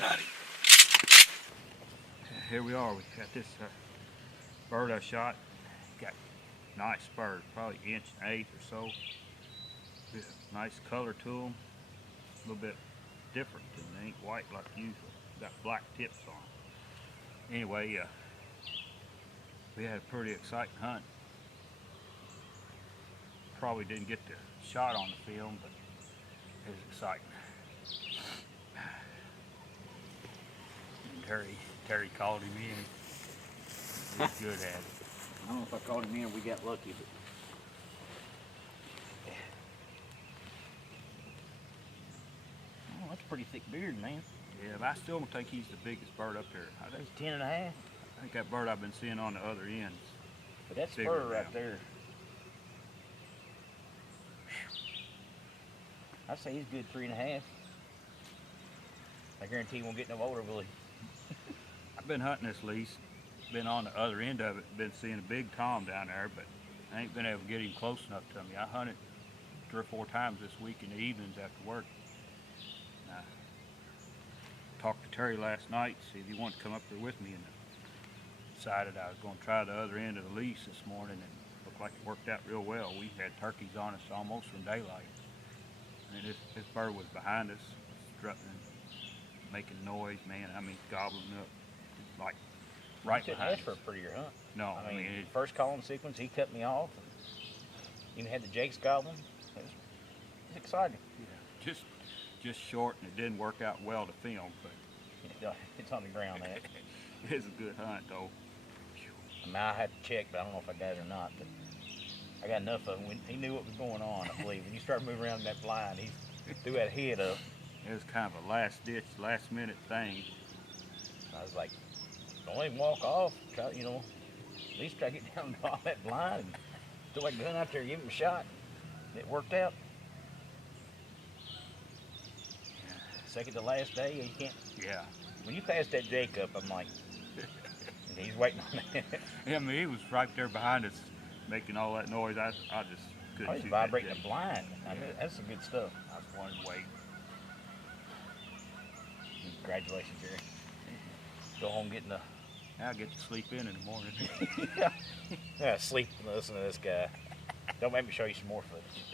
Got him. Here we are. We got this bird I shot. Got nice bird, probably 1.8" or so. Nice color to them. A little bit different than they ain't white like usual. Got black tips on them. Anyway, we had a pretty exciting hunt. Probably didn't get the shot on the film, but it was exciting. And Terry called him in. He's good at it. I don't know if I called him in, we got lucky, but oh, that's a pretty thick beard, man. Yeah, but I still don't think he's the biggest bird up there. He's 10 and a half. I think that bird I've been seeing on the other end. But that bigger spur right now. there, I'd say he's good 3.5. I guarantee he won't get no older, will he? I've been hunting this lease, been on the other end of it, been seeing a big tom down there, but I ain't been able to get him close enough to me. I hunted 3 or 4 times this week in the evenings after work. I talked to Terry last night, see if he wanted to come up there with me, and decided I was going to try the other end of the lease this morning, and it looked like it worked out real well. We had turkeys on us almost from daylight, and this bird was behind us, strutting, making noise, man. I mean, gobbling up, like right Couldn't behind ask for a us. prettier hunt. No, I mean, first calling sequence, he cut me off. And even had the jakes gobbling. It was exciting. yeah, just short, and it didn't work out well to film, but It's on the ground, that. it was a good hunt, though. I mean, I had to check, but I don't know if I got it or not. But I got enough of him. He knew what was going on, I believe. When you started moving around in that blind, he threw that head up. It was kind of a last-ditch, last-minute thing. I was like, don't let him walk off. Try, at least try to get down and draw that blind and throw that gun out there and give him a shot. It worked out. Second to last day, you can't. Yeah. When you pass that Jake up, I'm like, he's waiting on that. Yeah, I mean, he was right there behind us, making all that noise. I just couldn't Oh, he's shoot vibrating that the jay. blind. I mean, that's some good stuff. I was wanting to wait. Congratulations, Jerry. Go home getting the. I'll get to sleep in the morning. Yeah, sleep and listen to this guy. Don't make me show you some more footage.